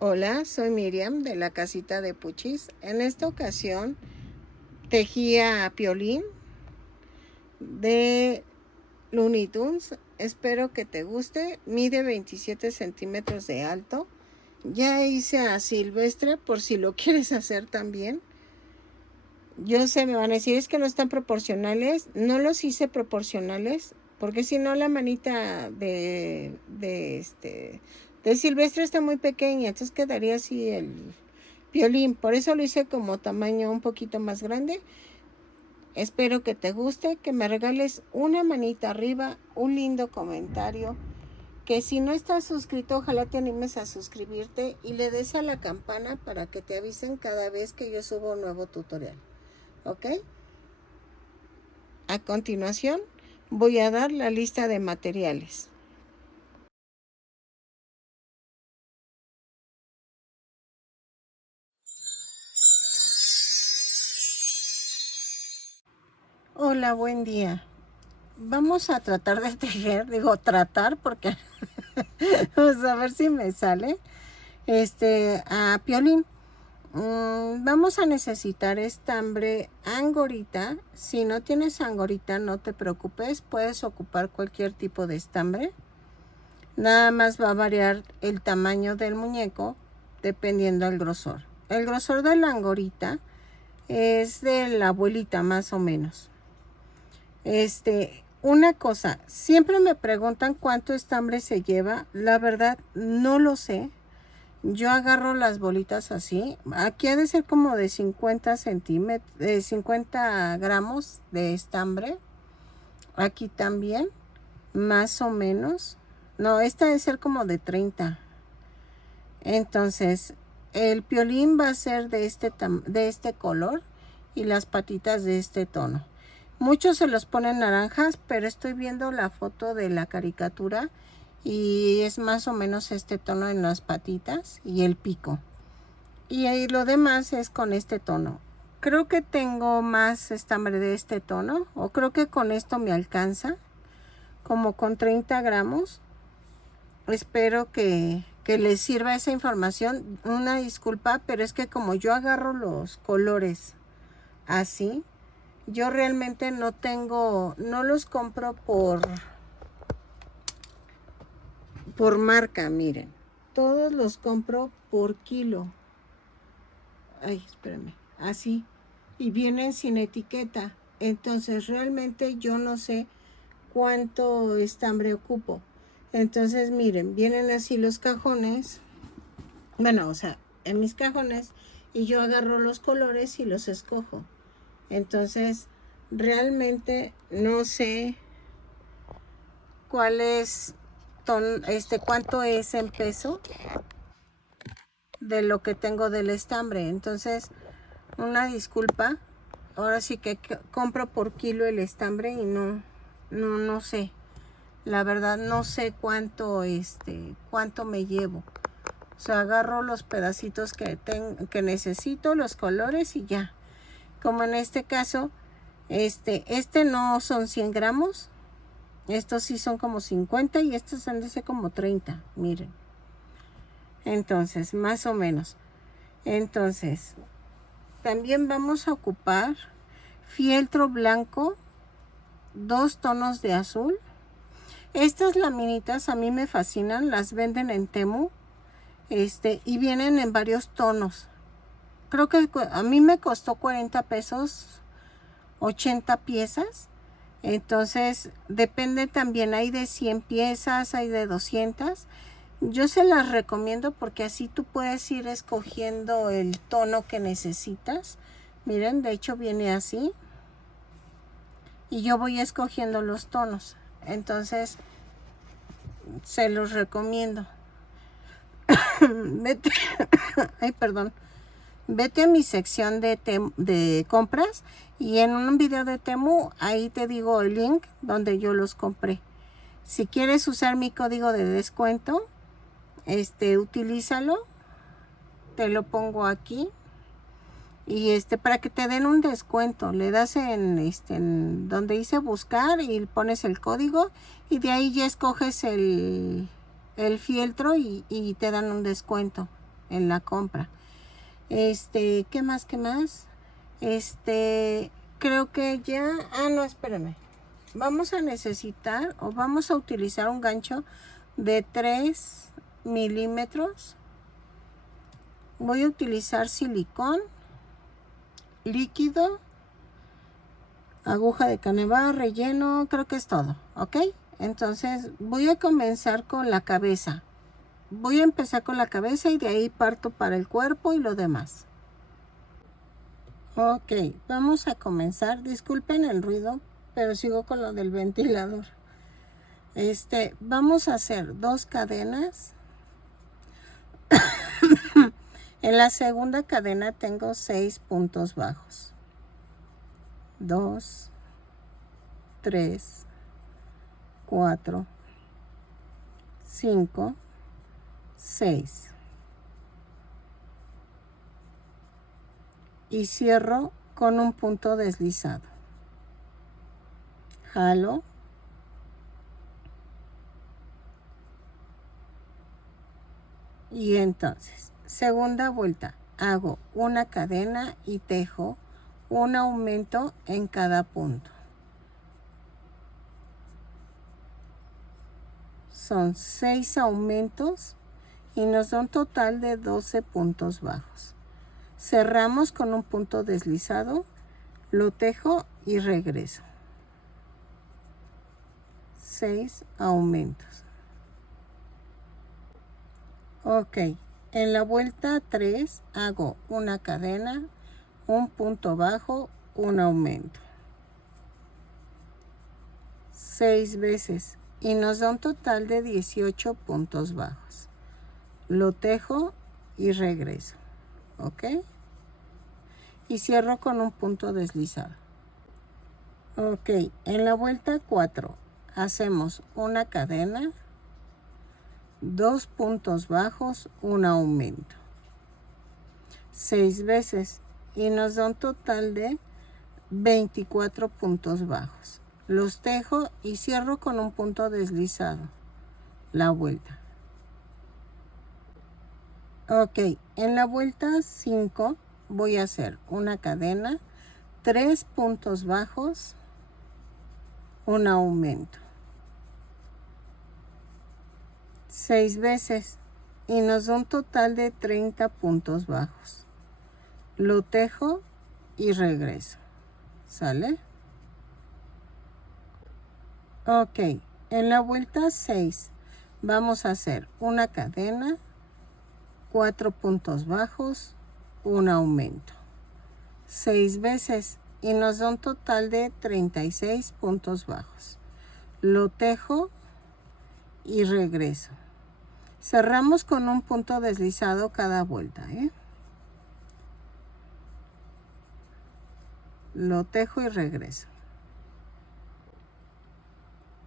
Hola, soy Miriam de la casita de Puchis. En esta ocasión tejía a Piolín de Looney Tunes. Espero que te guste. Mide 27 centímetros de alto. Ya hice a Silvestre por si lo quieres hacer también. Yo sé, me van a decir es que no están proporcionales. No los hice proporcionales porque si no la manita de Silvestre está muy pequeña, entonces quedaría así el Piolín. Por eso lo hice como tamaño un poquito más grande. Espero que te guste, que me regales una manita arriba, un lindo comentario, que si no estás suscrito, ojalá te animes a suscribirte y le des a la campana para que te avisen cada vez que yo subo un nuevo tutorial. ¿Ok? A continuación, voy a dar la lista de materiales. Hola, buen día. Vamos a tratar de tejer, digo tratar porque vamos a ver si me sale. A Piolín. Vamos a necesitar estambre angorita. Si no tienes angorita, no te preocupes, puedes ocupar cualquier tipo de estambre. Nada más va a variar el tamaño del muñeco dependiendo del grosor. El grosor de la angorita es de la abuelita más o menos. Una cosa, siempre me preguntan cuánto estambre se lleva. La verdad no lo sé. Yo agarro las bolitas así. Aquí ha de ser como de 50 centímetros, 50 gramos de estambre. Aquí también, más o menos. No, esta debe ser como de 30. Entonces, el Piolín va a ser de este color y las patitas de este tono. Muchos se los ponen naranjas, pero estoy viendo la foto de la caricatura y es más o menos este tono en las patitas y el pico. Y ahí lo demás es con este tono. Creo que tengo más estambre de este tono, o creo que con esto me alcanza, como con 30 gramos. Espero que les sirva esa información. Una disculpa, pero es que como yo agarro los colores así, yo realmente no los compro por marca, miren. Todos los compro por kilo. Ay, espérame. Así. Y vienen sin etiqueta. Entonces realmente yo no sé cuánto estambre ocupo. Entonces miren, vienen así los cajones. Bueno, o sea, en mis cajones. Y yo agarro los colores y los escojo. Entonces realmente no sé cuál es cuánto es en peso de lo que tengo del estambre. Entonces, una disculpa. Ahora sí que compro por kilo el estambre y no sé. La verdad no sé cuánto me llevo. O sea, agarro los pedacitos que necesito, los colores y ya. Como en este caso, no son 100 gramos. Estos sí son como 50 y estos han de ser como 30, miren. Entonces, más o menos. Entonces, también vamos a ocupar fieltro blanco, 2 tonos de azul. Estas laminitas a mí me fascinan, las venden en Temu. Y vienen en varios tonos. Creo que a mí me costó 40 pesos, 80 piezas. Entonces, depende también, hay de 100 piezas, hay de 200. Yo se las recomiendo porque así tú puedes ir escogiendo el tono que necesitas. Miren, de hecho viene así. Y yo voy escogiendo los tonos. Entonces, se los recomiendo. Vete, ay, perdón. Vete a mi sección de compras y en un video de Temu, ahí te digo el link donde yo los compré. Si quieres usar mi código de descuento, utilízalo. Te lo pongo aquí. Y para que te den un descuento, le das en donde dice buscar y pones el código y de ahí ya escoges el fieltro y te dan un descuento. en la compra. ¿Qué más? Creo que ya, no, espérame. Vamos a necesitar o vamos a utilizar un gancho de 3 milímetros. Voy a utilizar silicón líquido, aguja de Caneva, relleno, creo que es todo, ¿ok? Entonces voy a comenzar con la cabeza. Voy a empezar con la cabeza y de ahí parto para el cuerpo y lo demás. Ok, vamos a comenzar. Disculpen el ruido, pero sigo con lo del ventilador. Vamos a hacer 2 cadenas. En la segunda cadena tengo 6 puntos bajos. 2, 3, 4, 5, 6. Y cierro con un punto deslizado. Jalo. Y entonces, segunda vuelta, hago una cadena y tejo un aumento en cada punto. Son 6 aumentos y nos da un total de 12 puntos bajos. Cerramos con un punto deslizado, lo tejo y regreso. 6 aumentos. Ok, en la vuelta 3 hago una cadena, un punto bajo, un aumento. 6 veces y nos da un total de 18 puntos bajos. Lo tejo y regreso. ¿Ok? Y cierro con un punto deslizado. Ok, en la vuelta 4 hacemos una cadena, 2 puntos bajos, un aumento. 6 veces y nos da un total de 24 puntos bajos. Los tejo y cierro con un punto deslizado. La vuelta. Ok, en la vuelta 5 voy a hacer una cadena, 3 puntos bajos, un aumento. 6 veces y nos da un total de 30 puntos bajos. Lo tejo y regreso. ¿Sale? Ok, en la vuelta 6 vamos a hacer una cadena, 4 puntos bajos, un aumento. 6 veces y nos da un total de 36 puntos bajos. Lo tejo y regreso. Cerramos con un punto deslizado cada vuelta, Lo tejo y regreso.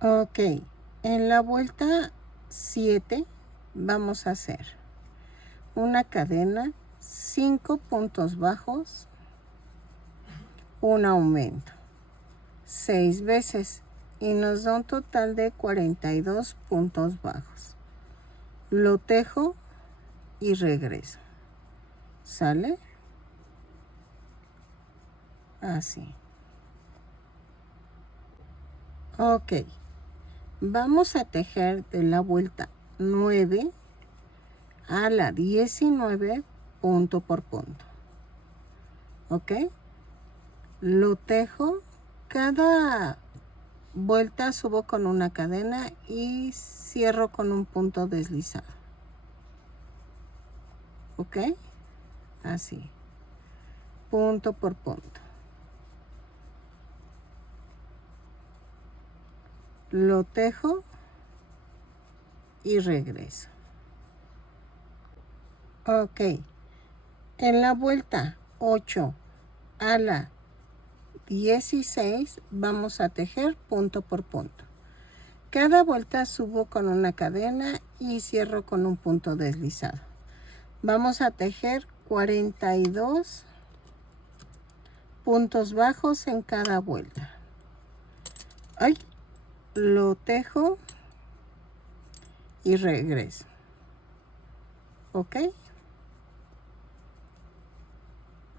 Ok, en la vuelta 7 vamos a hacer una cadena, 5 puntos bajos, un aumento. 6 veces y nos da un total de 42 puntos bajos. Lo tejo y regreso. ¿Sale? Así. Ok. Vamos a tejer de la vuelta 9 a la 19 punto por punto. ¿Ok? Lo tejo. Cada vuelta subo con una cadena y cierro con un punto deslizado. ¿Ok? Así. Punto por punto. Lo tejo y regreso. Ok. En la vuelta 8 a la 16 vamos a tejer punto por punto. Cada vuelta subo con una cadena y cierro con un punto deslizado. Vamos a tejer 42 puntos bajos en cada vuelta. Ay, lo tejo y regreso. ¿Ok?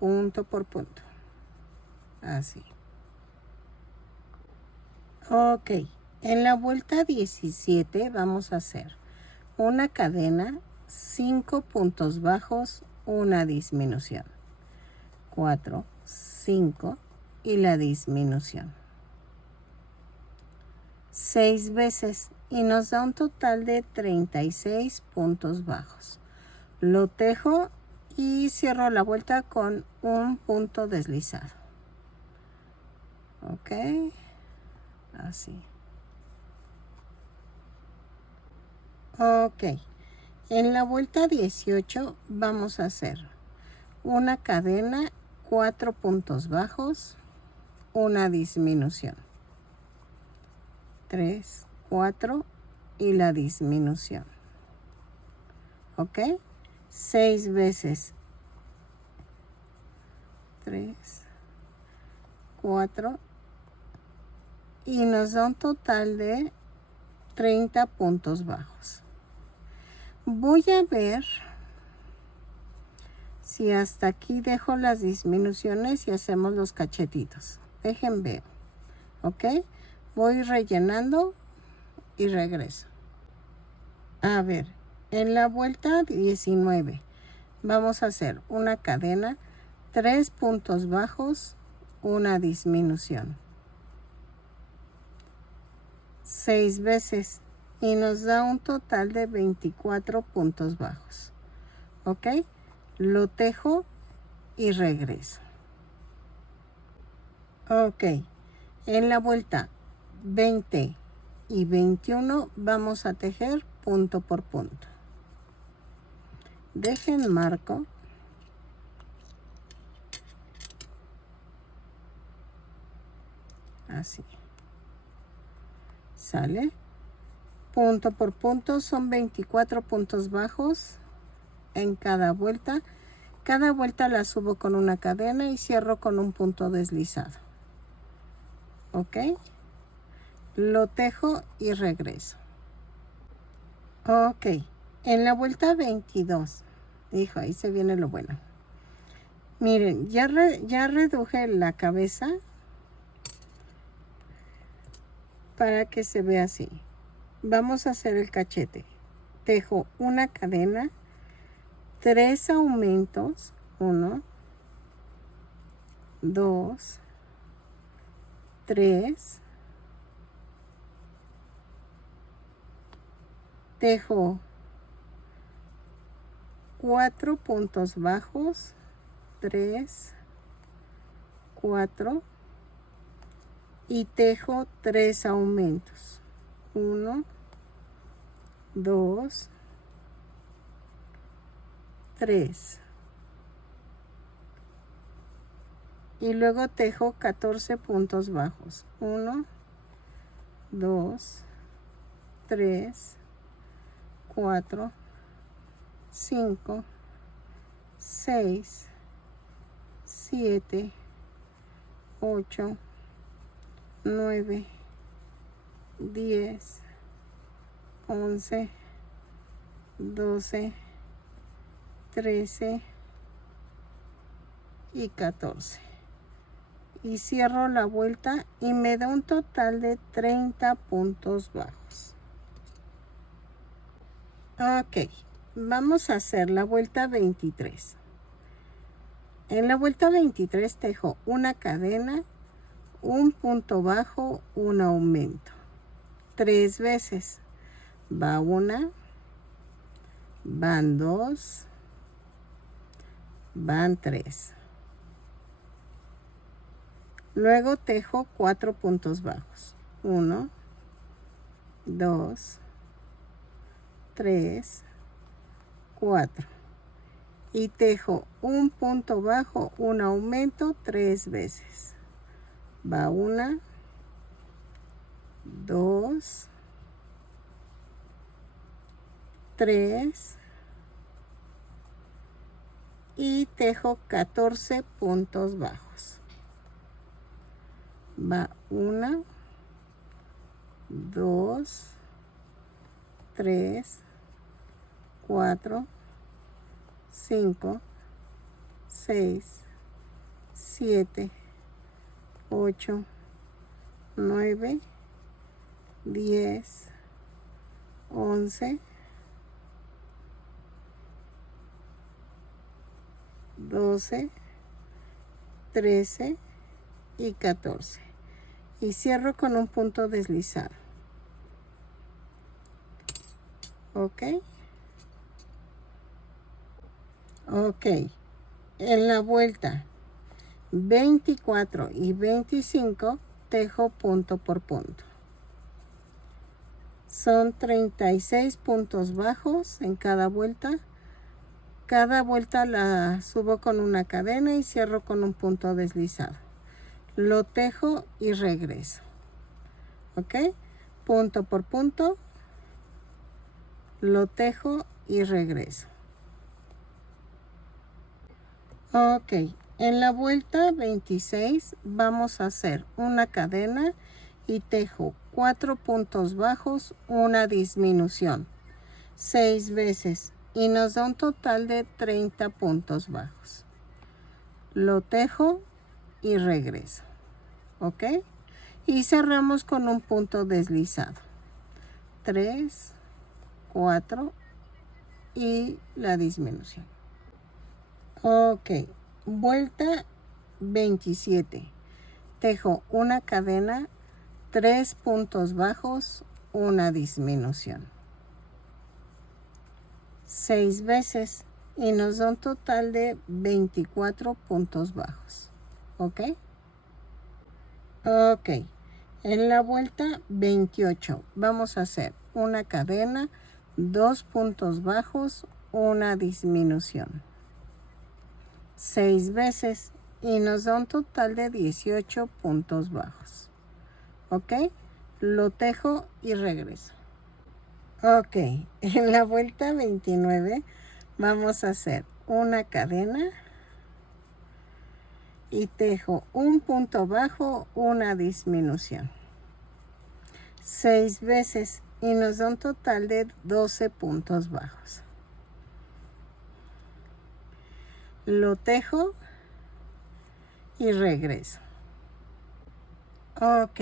punto por punto. Así. Ok. En la vuelta 17 vamos a hacer una cadena, 5 puntos bajos, una disminución. 4, 5 y la disminución. 6 veces y nos da un total de 36 puntos bajos. Lo tejo y cierro la vuelta con un punto deslizado. Ok, así. Ok, en la vuelta 18 vamos a hacer una cadena, 4 puntos bajos, una disminución. 3, 4 y la disminución. Ok, 6 veces. 3, 4 y nos da un total de 30 puntos bajos. Voy a ver si hasta aquí dejo las disminuciones y hacemos los cachetitos. Dejen ver. Ok, voy rellenando y regreso. A ver, en la vuelta 19 vamos a hacer una cadena, 3 puntos bajos, una disminución. 6 veces y nos da un total de 24 puntos bajos. Ok, lo tejo y regreso. Ok, en la vuelta 20 y 21 vamos a tejer punto por punto. Dejen marco. Así. Sale. Punto por punto son 24 puntos bajos en cada vuelta. Cada vuelta la subo con una cadena y cierro con un punto deslizado. Ok. Lo tejo y regreso. Ok. En la vuelta 22. Hijo, ahí se viene lo bueno. Miren, ya reduje la cabeza para que se vea así. Vamos a hacer el cachete. Tejo una cadena, 3 aumentos, 1, 2, 3, tejo 4 puntos bajos, 3, 4 y tejo 3 aumentos, 1, 2, 3 y luego tejo 14 puntos bajos, 1, 2, 3, 4, 5, 6, 7, 8, 9, 10, 11, 12, 13 y 14. Y cierro la vuelta y me da un total de 30 puntos bajos. Ok, vamos a hacer la vuelta 23. En la vuelta 23 tejo una cadena, un punto bajo, un aumento. 3 veces. Va una, van 2, van 3. Luego tejo 4 puntos bajos. 1, 2, 3, 4. Y tejo un punto bajo, un aumento 3 veces. Va una, 2, 3 y tejo 14 puntos bajos. Va 1, 2, 3, 4, 5, 6, 7, 8, 9, 10, 11, 12, 13 y 14. Y cierro con un punto deslizado. Ok. Ok. En la vuelta 24 y 25 tejo punto por punto. Son 36 puntos bajos en cada vuelta. Cada vuelta la subo con una cadena y cierro con un punto deslizado. Lo tejo y regreso. ¿Ok? Punto por punto. Lo tejo y regreso. Ok. En la vuelta 26 vamos a hacer una cadena y tejo 4 puntos bajos, una disminución. 6 veces. Y nos da un total de 30 puntos bajos. Lo tejo y regreso. ¿Ok? Y cerramos con un punto deslizado. 3, 4 y la disminución. Ok. Vuelta 27. Tejo una cadena, 3 puntos bajos, una disminución. 6 veces y nos da un total de 24 puntos bajos. ¿Ok? Ok. En la vuelta 28 vamos a hacer una cadena, 2 puntos bajos, una disminución. 6 veces y nos da un total de 18 puntos bajos. ¿Ok? Lo tejo y regreso. Ok. En la vuelta 29 vamos a hacer una cadena y tejo un punto bajo, una disminución. 6 veces y nos da un total de 12 puntos bajos. Lo tejo y regreso. Ok.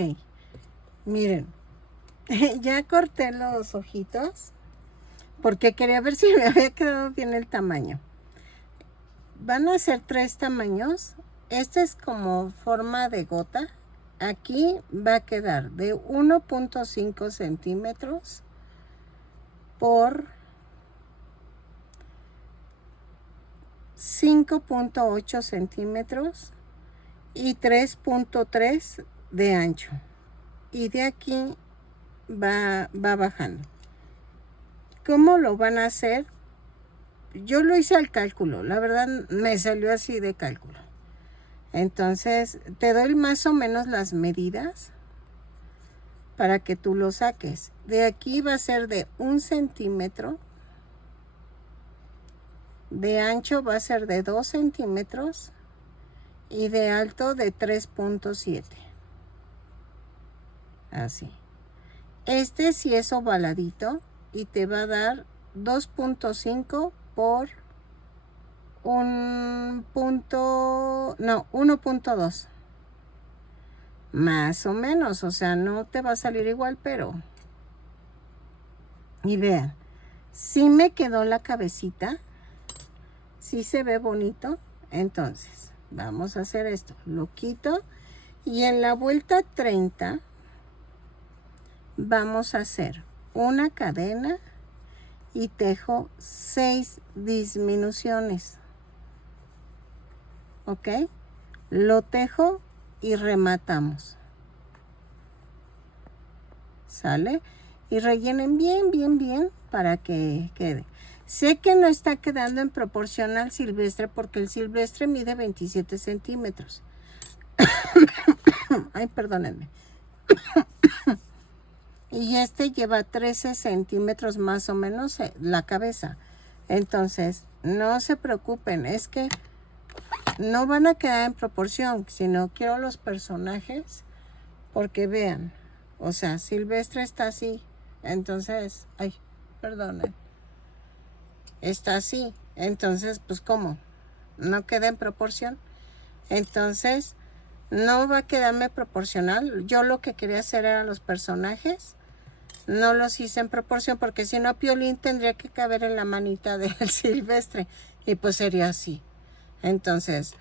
Miren, ya corté los ojitos porque quería ver si me había quedado bien el tamaño. Van a ser 3 tamaños. Este es como forma de gota. Aquí va a quedar de 1.5 centímetros por 5.8 centímetros y 3.3 de ancho. Y de aquí va bajando. ¿Cómo lo van a hacer? Yo lo hice al cálculo. La verdad me salió así de cálculo. Entonces, te doy más o menos las medidas para que tú lo saques. De aquí va a ser de 1 centímetro. De ancho va a ser de 2 centímetros. Y de alto de 3.7. Así. Este sí es ovaladito y te va a dar 2.5 por 1.2. Más o menos, o sea, no te va a salir igual, pero... Y vean, sí me quedó la cabecita, sí se ve bonito. Entonces, vamos a hacer esto. Lo quito y en la vuelta 30 vamos a hacer una cadena y tejo 6 disminuciones. ¿Ok? Lo tejo y rematamos. ¿Sale? Y rellenen bien, bien, bien para que quede. Sé que no está quedando en proporción al silvestre porque el silvestre mide 27 centímetros. Ay, perdónenme. Y este lleva 13 centímetros más o menos la cabeza. Entonces, no se preocupen, es que no van a quedar en proporción, sino quiero los personajes porque vean, o sea, Silvestre está así, entonces, ay, perdonen, está así, entonces, pues, ¿cómo? ¿No queda en proporción? Entonces no va a quedarme proporcional. Yo lo que quería hacer era los personajes. No los hice en proporción porque si no Piolín tendría que caber en la manita del Silvestre y pues sería así. Entonces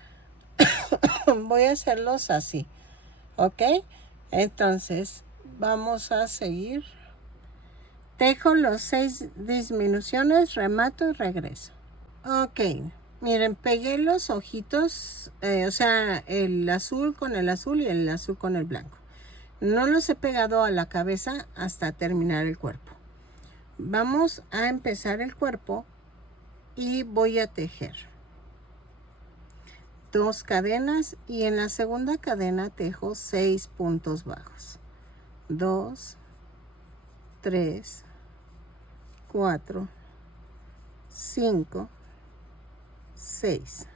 voy a hacerlos así, ¿ok? Entonces vamos a seguir. Tejo los 6 disminuciones, remato y regreso. Ok, miren, pegué los ojitos, o sea, el azul con el azul y el azul con el blanco. No los he pegado a la cabeza hasta terminar el cuerpo. Vamos a empezar el cuerpo y voy a tejer 2 cadenas y en la segunda cadena tejo 6 puntos bajos. 2, 3, 4, 5, 6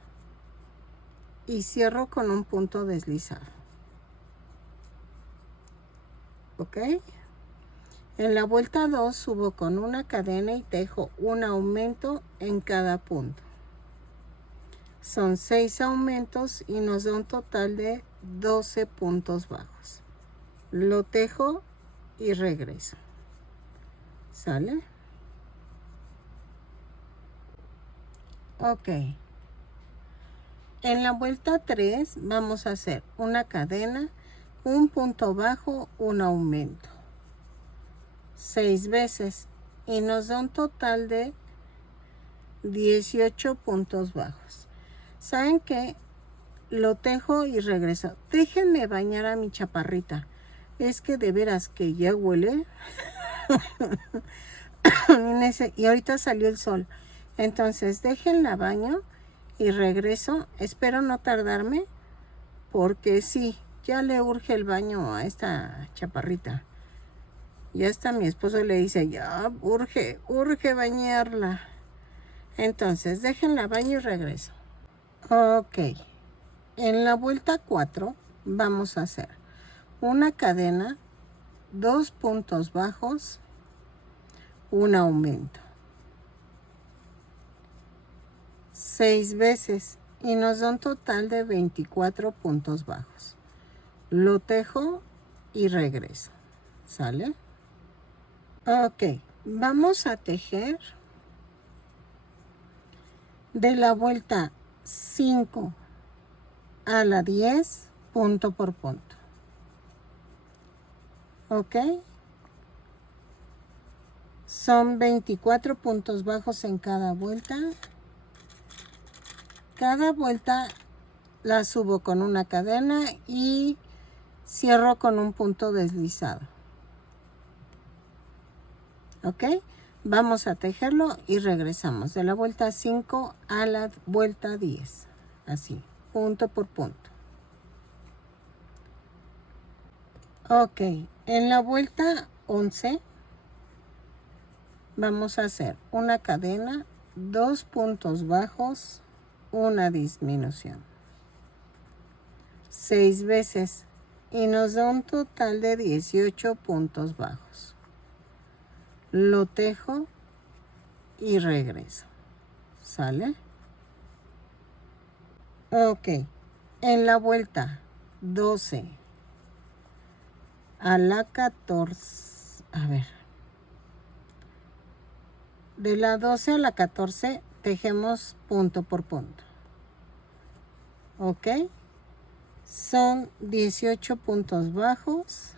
y cierro con un punto deslizado. ¿Ok? En la vuelta 2 subo con una cadena y tejo un aumento en cada punto. Son 6 aumentos y nos da un total de 12 puntos bajos. Lo tejo y regreso. ¿Sale? Ok. En la vuelta 3 vamos a hacer una cadena, un punto bajo, un aumento. 6 veces y nos da un total de 18 puntos bajos. ¿Saben qué? Lo tejo y regreso. Déjenme bañar a mi chaparrita. Es que de veras que ya huele. Y ahorita salió el sol. Entonces déjenla baño y regreso. Espero no tardarme porque sí, ya le urge el baño a esta chaparrita. Ya está, mi esposo le dice, ya urge bañarla. Entonces, déjenla baño y regreso. Ok. En la vuelta 4 vamos a hacer una cadena, 2 puntos bajos, un aumento. 6 veces y nos da un total de 24 puntos bajos. Lo tejo y regreso. ¿Sale? Ok, vamos a tejer de la vuelta 5 a la 10, punto por punto. Ok, son 24 puntos bajos en cada vuelta. Cada vuelta la subo con una cadena y cierro con un punto deslizado. Ok, vamos a tejerlo y regresamos de la vuelta 5 a la vuelta 10, así, punto por punto. Ok, en la vuelta 11 vamos a hacer una cadena, 2 puntos bajos, una disminución. 6 veces y nos da un total de 18 puntos bajos. Lo tejo y regreso. ¿Sale? Ok, en la vuelta 12 a la 14, a ver, de la 12 a la 14 tejemos punto por punto. Ok, son 18 puntos bajos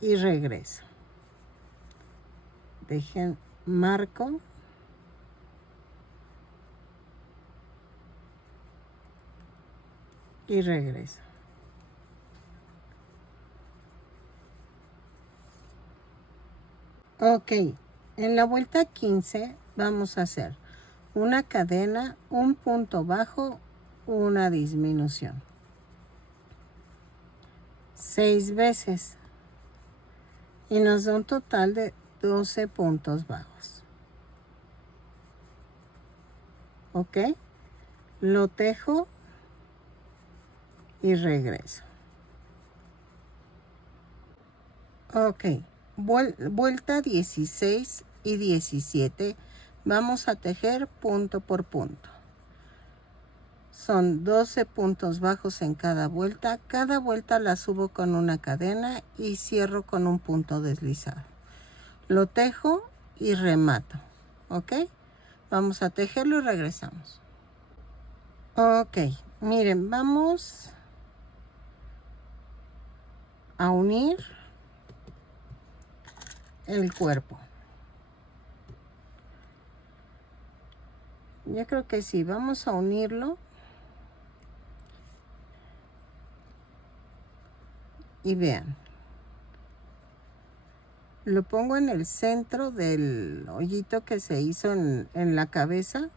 y regreso. Dejen, marco y regreso. Ok, en la vuelta 15 vamos a hacer una cadena, un punto bajo, una disminución. 6 veces y nos da un total de 12 puntos bajos. Ok, lo tejo y regreso. Ok, vuelta 16 y 17 vamos a tejer punto por punto. Son 12 puntos bajos en cada vuelta la subo con una cadena y cierro con un punto deslizado. Lo tejo y remato, ¿ok? Vamos a tejerlo y regresamos. Ok, miren, vamos a unir el cuerpo. Yo creo que sí, vamos a unirlo. Y vean, lo pongo en el centro del hoyito que se hizo en la cabeza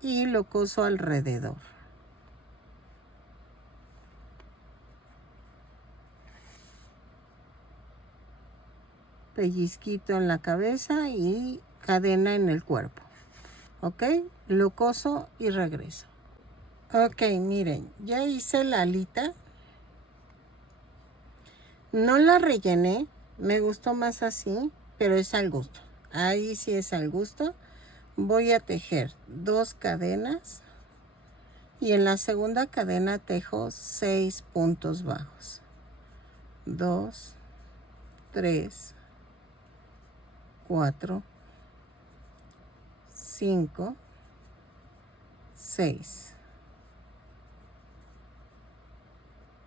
y lo coso alrededor. Pellizquito en la cabeza y cadena en el cuerpo. ¿Ok? Lo coso y regreso. Ok, miren, ya hice la alita. No la rellené, me gustó más así, pero es al gusto. Ahí sí es al gusto. Voy a tejer 2 cadenas y en la segunda cadena tejo 6 puntos bajos. 2, 3, 4, 5, 6.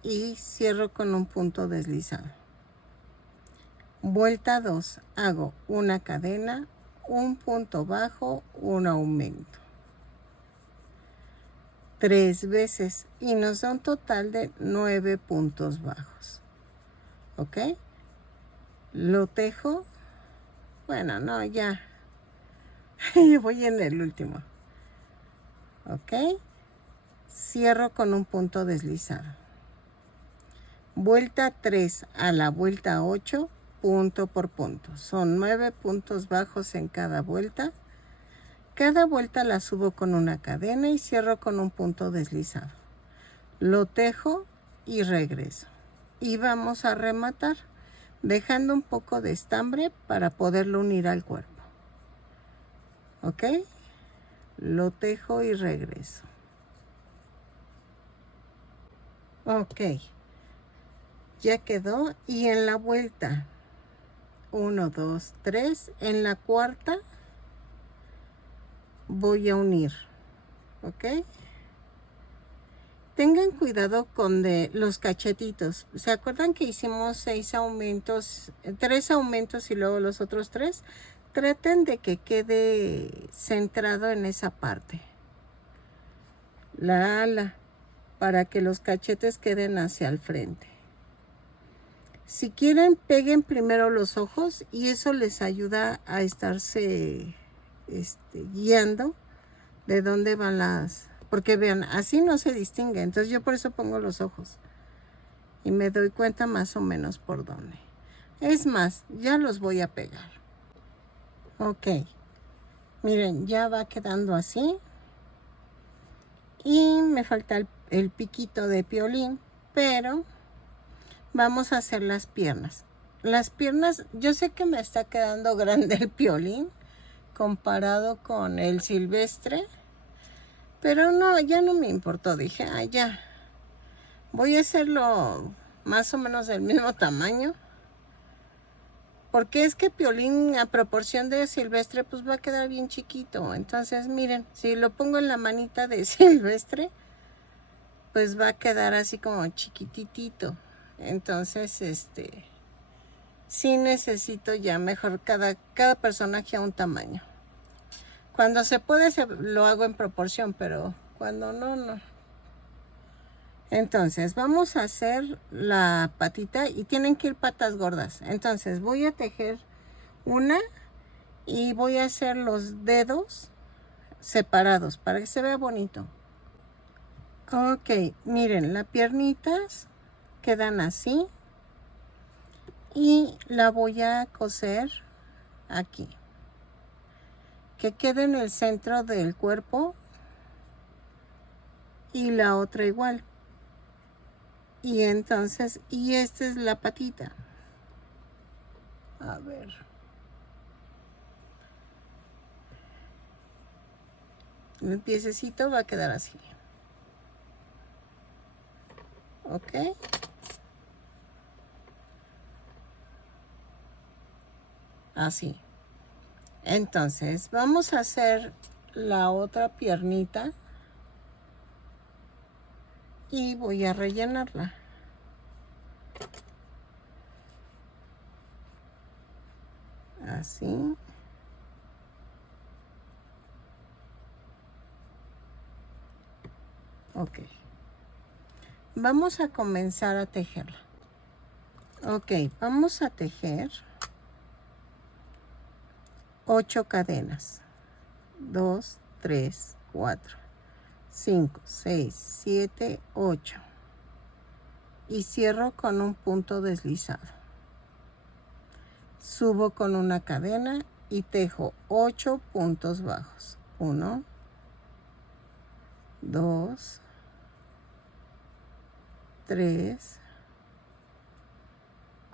Y cierro con un punto deslizado. Vuelta 2, hago una cadena, un punto bajo, un aumento. 3 veces y nos da un total de 9 puntos bajos. ¿Ok? Lo tejo. Bueno, no, ya. Yo voy en el último. ¿Ok? Cierro con un punto deslizado. Vuelta 3 a la vuelta 8, punto por punto. Son 9 puntos bajos en cada vuelta. Cada vuelta la subo con una cadena y cierro con un punto deslizado. Lo tejo y regreso. Y vamos a rematar, dejando un poco de estambre para poderlo unir al cuerpo. ¿Ok? Lo tejo y regreso. Ok. Ya quedó. Y en la vuelta 1, 2, 3, en la cuarta voy a unir. ¿Ok? Tengan cuidado con los cachetitos. ¿Se acuerdan que hicimos 6 aumentos, 3 aumentos y luego los otros 3? Traten de que quede centrado en esa parte. La ala, para que los cachetes queden hacia el frente. Si quieren, peguen primero los ojos y eso les ayuda a estarse guiando de dónde van las... Porque vean, así no se distingue. Entonces yo por eso pongo los ojos. Y me doy cuenta más o menos por dónde. Es más, ya los voy a pegar. Ok. Miren, ya va quedando así. Y me falta el piquito de piolín. Pero vamos a hacer las piernas. Las piernas, yo sé que me está quedando grande el piolín comparado con el silvestre. Pero no, ya no me importó. Dije, ya. Voy a hacerlo más o menos del mismo tamaño. Porque es que piolín a proporción de silvestre pues va a quedar bien chiquito. Entonces miren, si lo pongo en la manita de silvestre, pues va a quedar así como chiquititito. Entonces sí necesito ya mejor cada personaje a un tamaño. Cuando se puede lo hago en proporción, pero cuando no, no. Entonces vamos a hacer la patita y tienen que ir patas gordas. Entonces voy a tejer una y voy a hacer los dedos separados para que se vea bonito. Ok, miren, las piernitas quedan así y la voy a coser aquí. Que quede en el centro del cuerpo y la otra igual. Y entonces, y esta es la patita. A ver. El piececito va a quedar así. ¿Ok? Así. Entonces, vamos a hacer la otra piernita. Y voy a rellenarla. Así. Ok. Vamos a comenzar a tejerla. Ok, vamos a tejer 8 cadenas. 2, 3, 4, 5, 6, 7, 8. Y cierro con un punto deslizado. Subo con una cadena y tejo 8 puntos bajos. 1, 2, 3,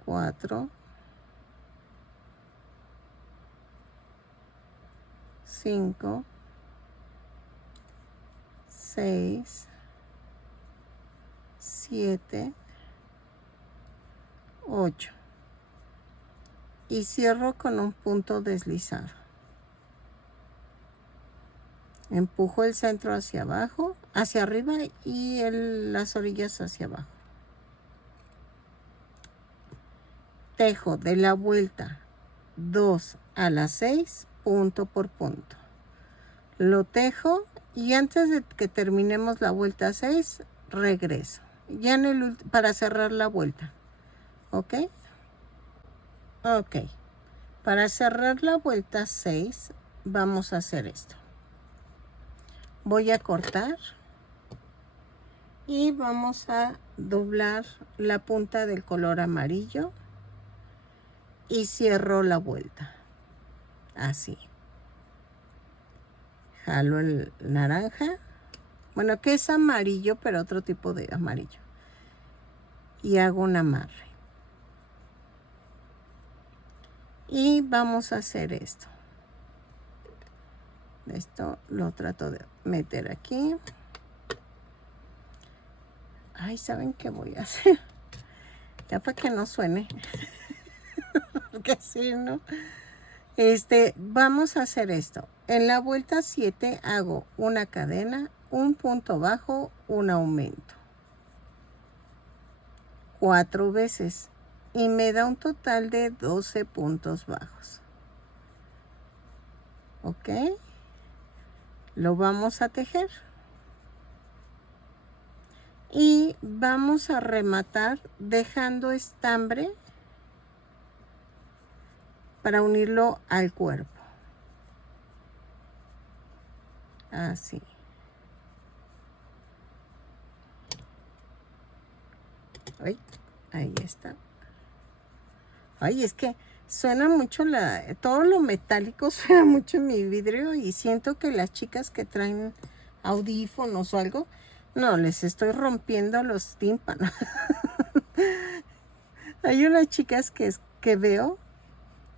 4, 5, 6, 7, 8. Y cierro con un punto deslizado. Empujo el centro hacia abajo, hacia arriba y las orillas hacia abajo. Tejo de la vuelta 2 a la 6, punto por punto. Lo tejo y antes de que terminemos la vuelta 6, regreso. Ya para cerrar la vuelta. ¿Ok? Ok. Para cerrar la vuelta 6, vamos a hacer esto. Voy a cortar y vamos a doblar la punta del color amarillo y cierro la vuelta. Así. Jalo el naranja. Bueno, que es amarillo, pero otro tipo de amarillo. Y hago un amarre. Y vamos a hacer esto. Esto lo trato de meter aquí. Ay, ¿saben qué voy a hacer? Ya para que no suene. Porque así, ¿no? Vamos a hacer esto. En la vuelta 7 hago una cadena, un punto bajo, un aumento. 4 veces. Y me da un total de 12 puntos bajos. ¿Ok? Lo vamos a tejer. Y vamos a rematar dejando estambre para unirlo al cuerpo. Así. Ay, ahí está. Ay, es que suena mucho todo lo metálico suena mucho en mi vidrio y siento que las chicas que traen audífonos o algo, no, les estoy rompiendo los tímpanos. Hay unas chicas que veo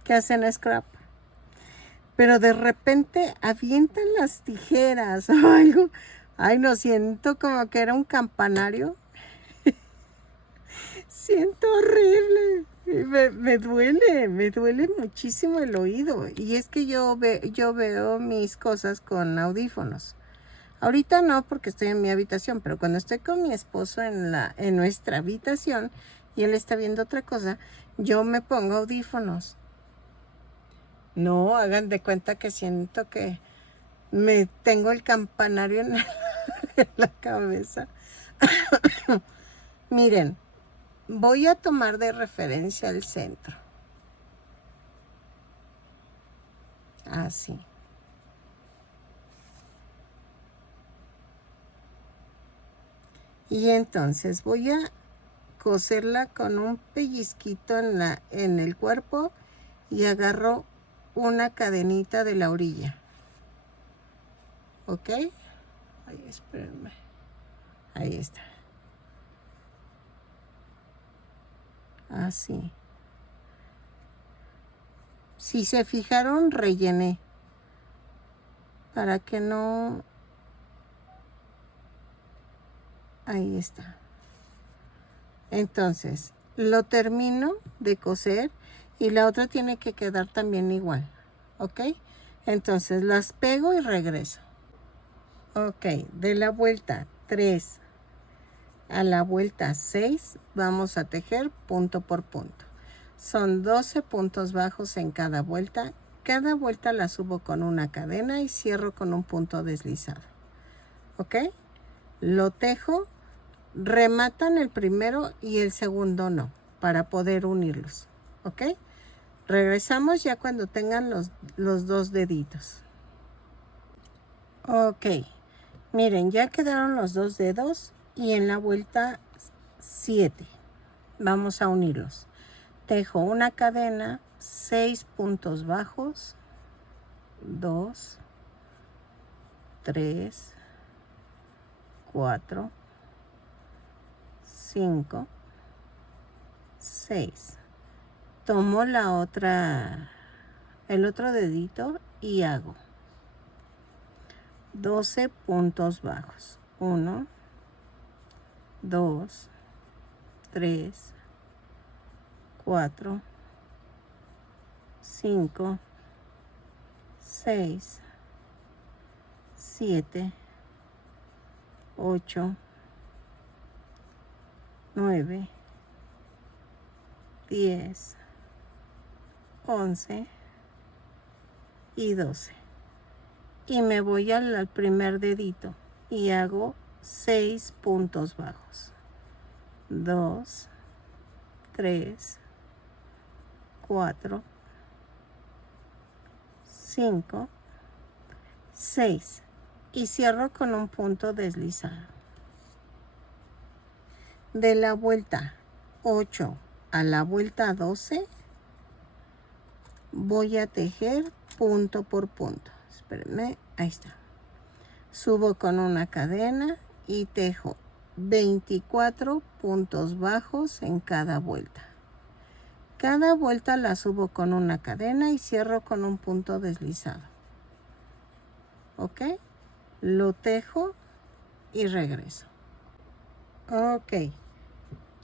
que hacen scrap, pero de repente avientan las tijeras o algo. Ay, no, siento como que era un campanario. Siento horrible. Me duele muchísimo el oído. Y es que yo veo mis cosas con audífonos. Ahorita no, porque estoy en mi habitación, pero cuando estoy con mi esposo en nuestra habitación y él está viendo otra cosa, yo me pongo audífonos. No, hagan de cuenta que siento que me tengo el campanario en la cabeza. Miren, voy a tomar de referencia el centro. Así. Y entonces voy a coserla con un pellizquito en el cuerpo y agarro una cadenita de la orilla. ¿Ok? Ay, espérenme. Ahí está. Así. Si se fijaron, rellené. Para que no ahí está. Entonces lo termino de coser y la otra tiene que quedar también igual, ¿ok? Entonces las pego y regreso. Ok, de la vuelta 3 a la vuelta 6 vamos a tejer punto por punto. Son 12 puntos bajos en cada vuelta. Cada vuelta la subo con una cadena y cierro con un punto deslizado. ¿Ok? Lo tejo, rematan el primero y el segundo no, para poder unirlos. ¿Ok? Regresamos ya cuando tengan los dos deditos. Ok, miren, ya quedaron los dos dedos y en la vuelta 7 vamos a unirlos. Tejo una cadena, 6 puntos bajos, 2, 3, 4, 5, 6. Tomo el otro dedito y hago 12 puntos bajos. 1, 2, 3, 4, 5, 6, 7, 8, 9, 10, 11 y 12. Y me voy al primer dedito y hago 6 puntos bajos. 2, 3, 4, 5, 6 y cierro con un punto deslizado. De la vuelta 8 a la vuelta 12 voy a tejer punto por punto. Espérenme, ahí está. Subo con una cadena y tejo 24 puntos bajos en cada vuelta. Cada vuelta la subo con una cadena y cierro con un punto deslizado. ¿Ok? Lo tejo y regreso. Ok.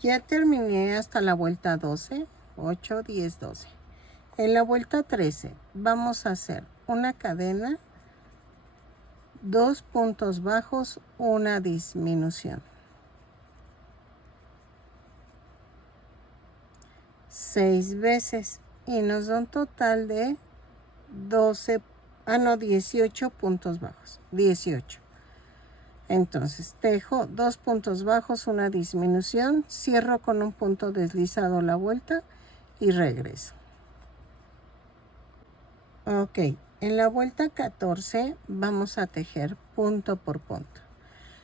Ya terminé hasta la vuelta 12, 8, 10, 12. En la vuelta 13 vamos a hacer una cadena, 2 puntos bajos, una disminución. 6 veces y nos da un total de 18 puntos bajos. 18. Entonces tejo 2 puntos bajos, una disminución, cierro con un punto deslizado la vuelta y regreso. Ok, en la vuelta 14 vamos a tejer punto por punto.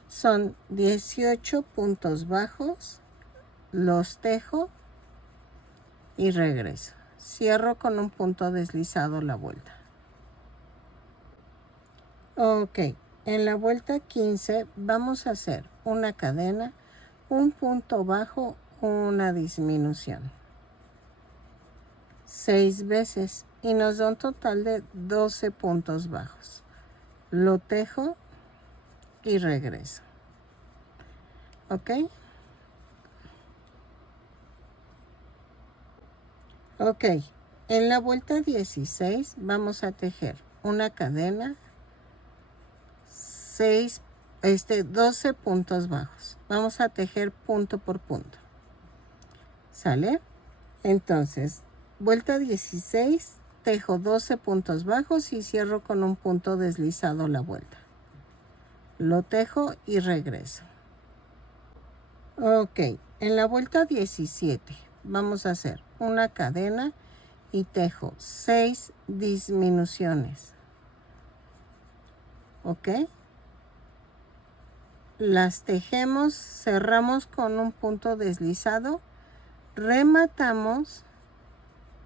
Son 18 puntos bajos, los tejo y regreso. Cierro con un punto deslizado la vuelta. Ok, en la vuelta 15 vamos a hacer una cadena, un punto bajo, una disminución. 6 veces y nos da un total de 12 puntos bajos. Lo tejo y regreso. ¿Ok? Ok, en la vuelta 16 vamos a tejer una cadena, 12 puntos bajos. Vamos a tejer punto por punto. ¿Sale? Entonces, vuelta 16, tejo 12 puntos bajos y cierro con un punto deslizado la vuelta. Lo tejo y regreso. Ok, en la vuelta 17 vamos a hacer una cadena y tejo 6 disminuciones. ¿Ok? Las tejemos, cerramos con un punto deslizado, rematamos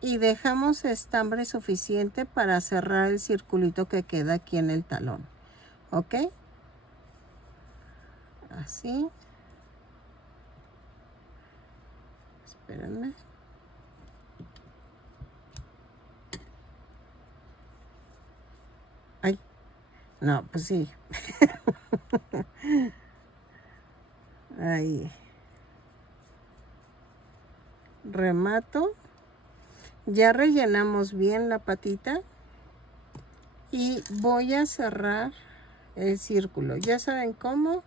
y dejamos estambre suficiente para cerrar el circulito que queda aquí en el talón. ¿Ok? Así. Espérenme. Ay, no, pues sí. Ahí. Remato. Ya rellenamos bien la patita. Y voy a cerrar el círculo. Ya saben cómo.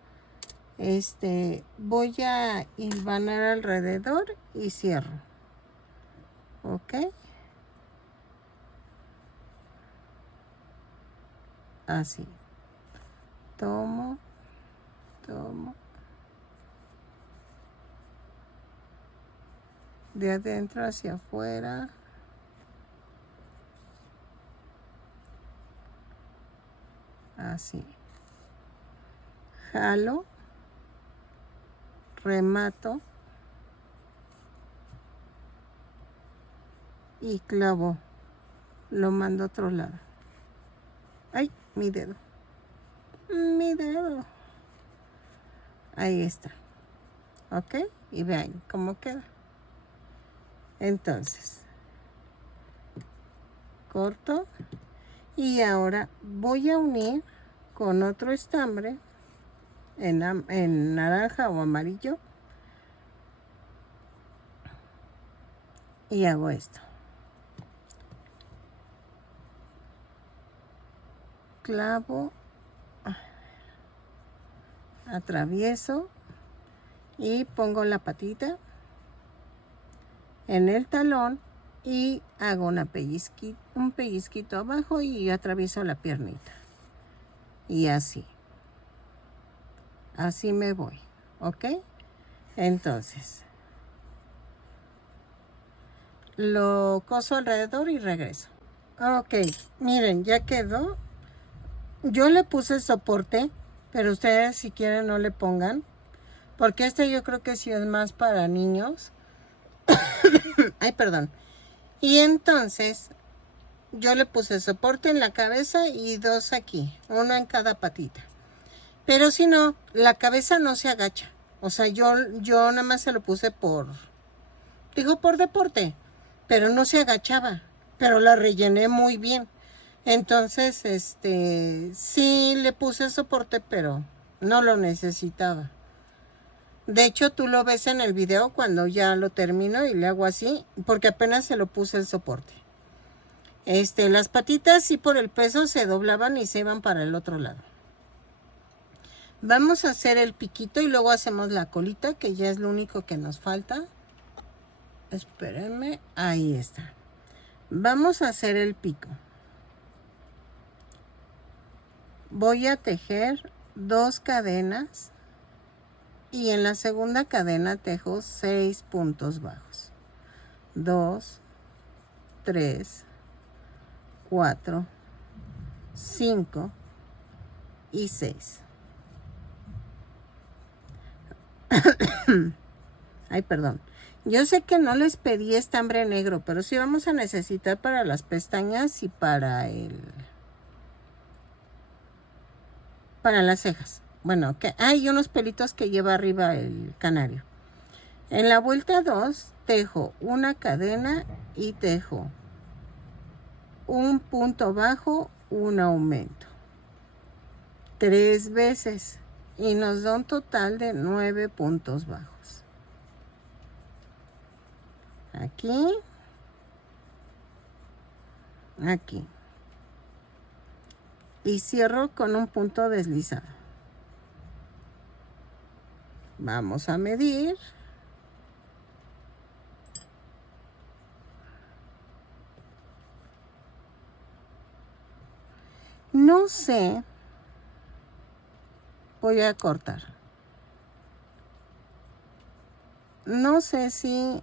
Voy a hilvanar alrededor y cierro. Ok. Así. Tomo. De adentro hacia afuera. Así. Jalo. Remato. Y clavo. Lo mando a otro lado. Ay, mi dedo. Mi dedo. Ahí está. Ok. Y vean cómo queda. Entonces. Corto. Y ahora voy a unir con otro estambre en naranja o amarillo. Y hago esto. Clavo. Atravieso. Y pongo la patita en el talón. Y hago un pellizquito abajo y atravieso la piernita. Y así. Así me voy. ¿Ok? Entonces. Lo coso alrededor y regreso. Ok. Miren, ya quedó. Yo le puse soporte. Pero ustedes si quieren no le pongan. Porque yo creo que sí es más para niños. Ay, perdón. Y entonces yo le puse soporte en la cabeza y 2 aquí, uno en cada patita. Pero si no, la cabeza no se agacha. O sea, yo nada más se lo puse por deporte, pero no se agachaba. Pero la rellené muy bien. Entonces, sí le puse soporte, pero no lo necesitaba. De hecho, tú lo ves en el video cuando ya lo termino y le hago así, porque apenas se lo puse el soporte. Las patitas sí por el peso se doblaban y se iban para el otro lado. Vamos a hacer el piquito y luego hacemos la colita, que ya es lo único que nos falta. Espérenme, ahí está. Vamos a hacer el pico. Voy a tejer 2 cadenas. Y en la segunda cadena tejo 6 puntos bajos. 2, 3, 4, 5 y 6. Ay, perdón. Yo sé que no les pedí estambre negro, pero sí vamos a necesitar para las pestañas y para las cejas. Bueno, que hay unos pelitos que lleva arriba el canario. En la vuelta 2 tejo una cadena y tejo un punto bajo, un aumento. 3 veces y nos da un total de 9 puntos bajos. Aquí. Aquí. Y cierro con un punto deslizado. Vamos a medir. No sé. Voy a cortar. No sé si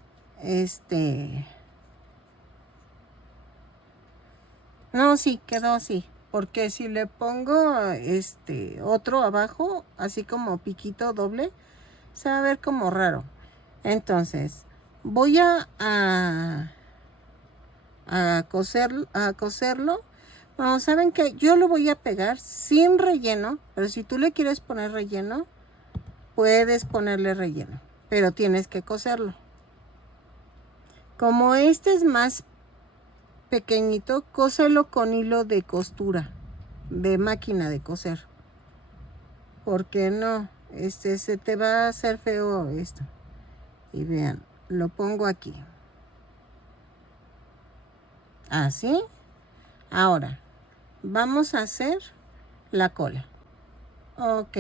no, sí, quedó así. Porque si le pongo otro abajo, así como piquito doble, se va a ver como raro. Entonces, voy a coserlo. Bueno, saben que yo lo voy a pegar sin relleno, pero si tú le quieres poner relleno, puedes ponerle relleno, pero tienes que coserlo. Como este es más pequeñito, cóselo con hilo de costura, de máquina de coser. ¿Por qué no? se te va a hacer feo esto. Y vean, lo pongo aquí. Así. Ahora, vamos a hacer la cola. Ok,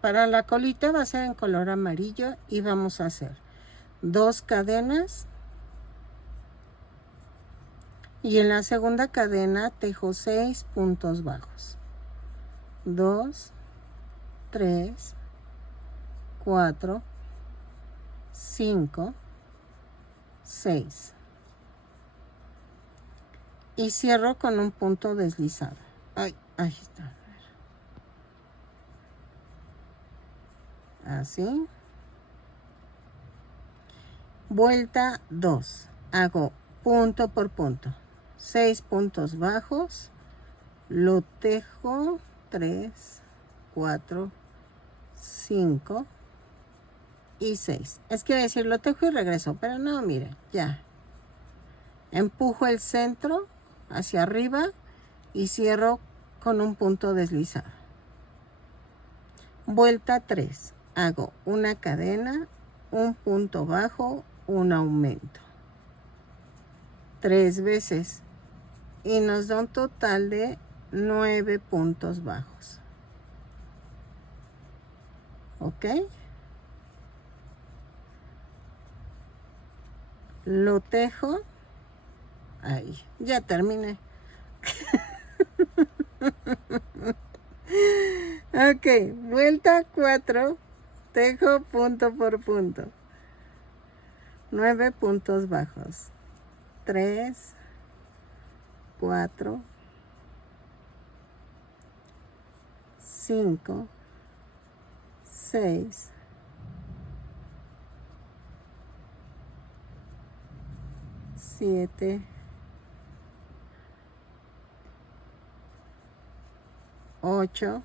para la colita va a ser en color amarillo y vamos a hacer 2 cadenas. Y en la segunda cadena tejo 6 puntos bajos. 2, 3, 4, 5, 6. Y cierro con un punto deslizado. Ay, ahí está. Así. Vuelta 2. Hago punto por punto. 6 puntos bajos. Lo tejo 3, 4, 5 y 6. Es que decir, lo tejo y regreso, pero no, miren, ya. Empujo el centro hacia arriba y cierro con un punto deslizado. Vuelta 3. Hago una cadena, un punto bajo, un aumento. 3 veces. Y nos da un total de 9 puntos bajos. ¿Ok? Lo tejo. Ahí, ya terminé. Ok, vuelta 4, tejo punto por punto. 9 puntos bajos. 3, 4, 5, 6, 7, 8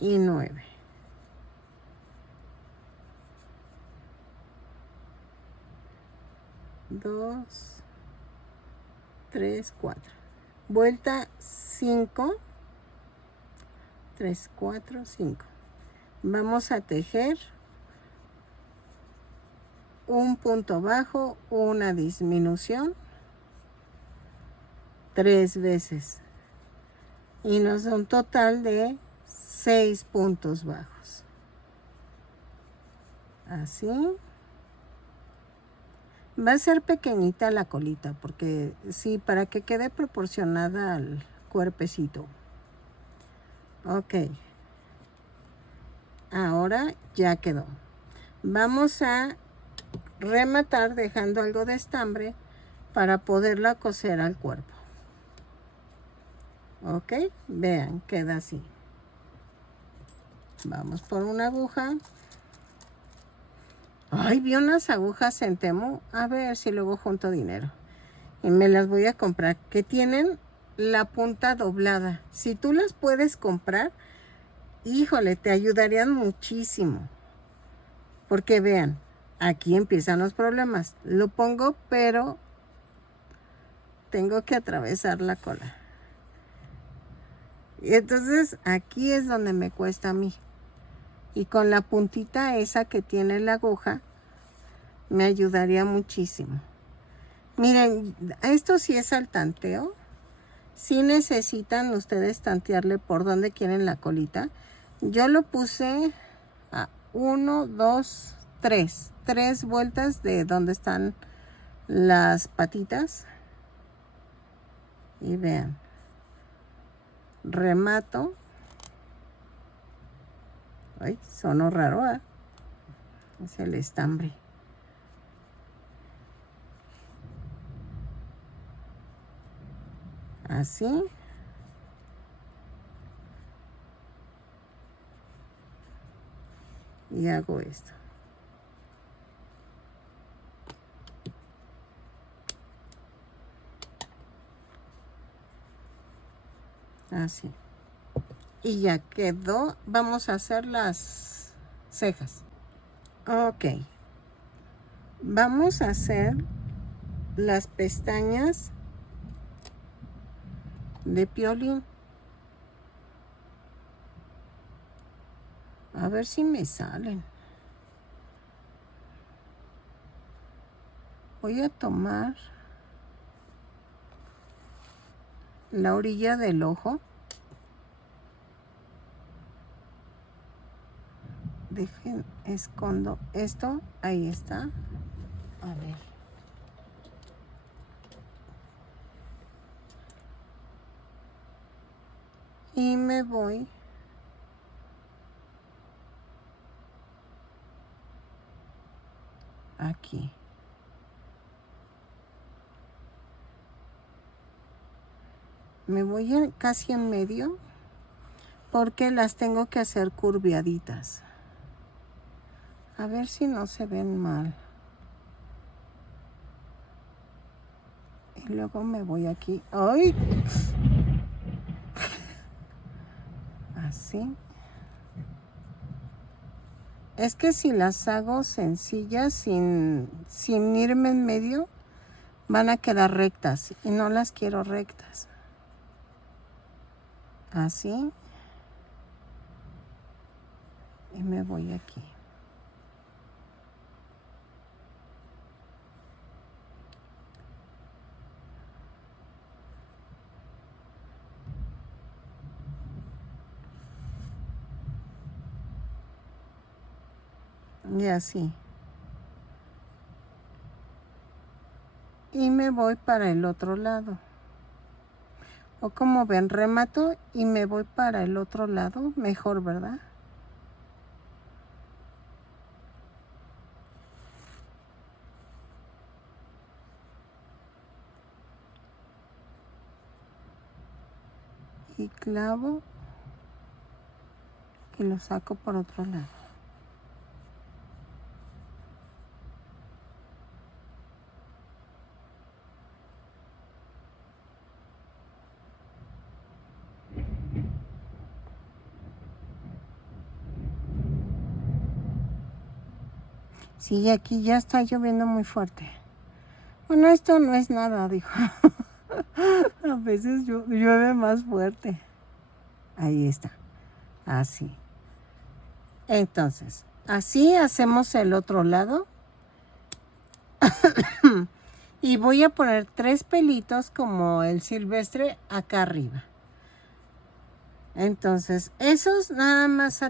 y 9. Dos, 3, 4. Vuelta 5, 3, 4, 5. Vamos a tejer un punto bajo, una disminución 3 veces. Y nos da un total de 6 puntos bajos. Así. Va a ser pequeñita la colita, porque sí, para que quede proporcionada al cuerpecito. Ok. Ahora ya quedó. Vamos a rematar dejando algo de estambre para poderla coser al cuerpo. Ok, vean, queda así. Vamos por una aguja. Ay, vi unas agujas en Temu. A ver si luego junto dinero. Y me las voy a comprar. Que tienen la punta doblada. Si tú las puedes comprar, híjole, te ayudarían muchísimo. Porque vean, aquí empiezan los problemas. Lo pongo, pero tengo que atravesar la cola. Y entonces aquí es donde me cuesta a mí. Y con la puntita esa que tiene la aguja, me ayudaría muchísimo. Miren, esto sí es al tanteo. Sí necesitan ustedes tantearle por donde quieren la colita. Yo lo puse a 1, 2, 3. 3 vueltas de donde están las patitas. Y vean. Remato. Ay, sonó raro, ¿eh? Es el estambre. Así. Y hago esto. Así. Y ya quedó. Vamos a hacer las cejas. Ok. Vamos a hacer las pestañas de Piolín. A ver si me salen. Voy a tomar la orilla del ojo. Dejen, escondo esto. Ahí está. A ver. Y me voy aquí. Me voy casi en medio porque las tengo que hacer curviaditas. A ver si no se ven mal. Y luego me voy aquí. ¡Ay! Así. Es que si las hago sencillas, sin irme en medio, van a quedar rectas. Y no las quiero rectas. Así. Y me voy aquí. Y así. Y me voy para el otro lado. O como ven, remato y me voy para el otro lado. Mejor, ¿verdad? Y clavo y lo saco por otro lado. Sí, aquí ya está lloviendo muy fuerte. Bueno, esto no es nada, dijo. A veces llueve más fuerte. Ahí está. Así. Entonces, así hacemos el otro lado. Y voy a poner 3 pelitos como el silvestre acá arriba. Entonces, esos nada más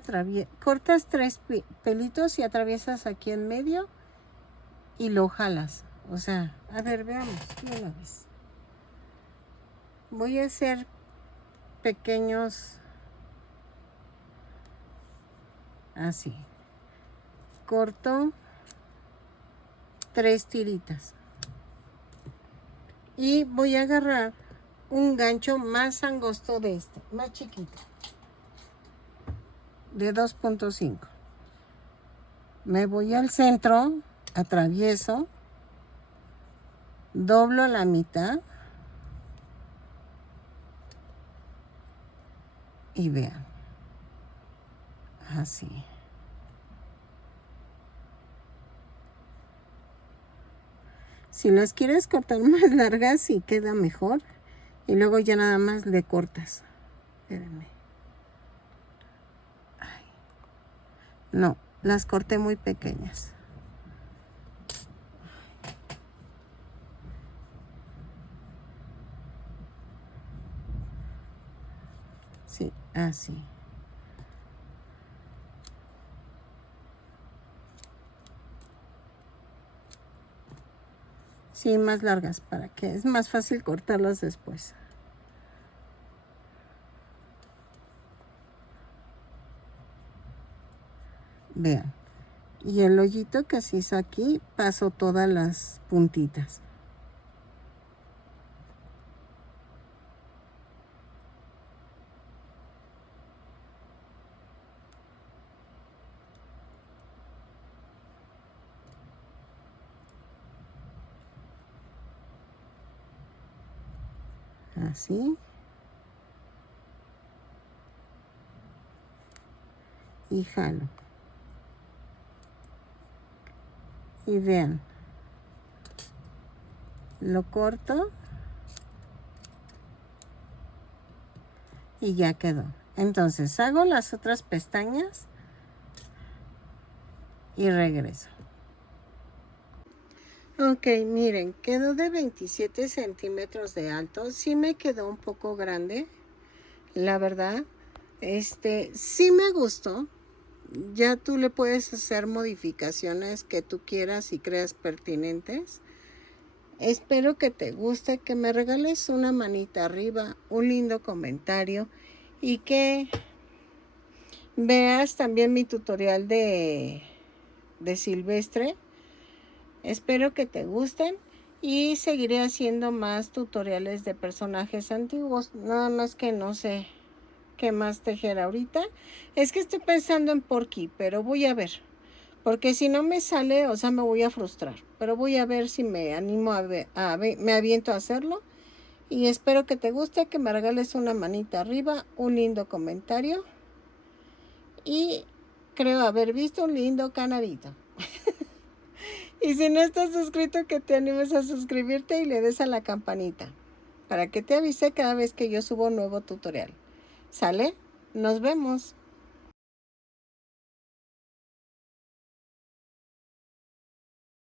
cortas 3 pelitos y atraviesas aquí en medio y lo jalas. O sea, a ver, veamos de una vez. Voy a hacer pequeños así. Corto 3 tiritas. Y voy a agarrar un gancho más angosto de este, más chiquito, de 2.5. Me voy al centro, atravieso, doblo la mitad y vean, así. Si las quieres cortar más largas, sí queda mejor. Y luego ya nada más le cortas. Espérenme. Ay. No, las corté muy pequeñas. Sí, así. Sí, más largas para que es más fácil cortarlas después. Vean. Y el hoyito que se hizo aquí, paso todas las puntitas. Así. Y jalo. Y vean. Lo corto. Y ya quedó. Entonces hago las otras pestañas y regreso. Ok, miren, quedó de 27 centímetros de alto. Sí me quedó un poco grande, la verdad. Sí me gustó. Ya tú le puedes hacer modificaciones que tú quieras y creas pertinentes. Espero que te guste, que me regales una manita arriba, un lindo comentario y que veas también mi tutorial de Silvestre. Espero que te gusten y seguiré haciendo más tutoriales de personajes antiguos. Nada más que no sé qué más tejer ahorita. Es que estoy pensando en Porky, pero voy a ver. Porque si no me sale, o sea, me voy a frustrar. Pero voy a ver si me animo me aviento a hacerlo. Y espero que te guste, que me regales una manita arriba, un lindo comentario. Y creo haber visto un lindo canarito. Y si no estás suscrito, que te animes a suscribirte y le des a la campanita para que te avise cada vez que yo subo un nuevo tutorial. ¿Sale? Nos vemos.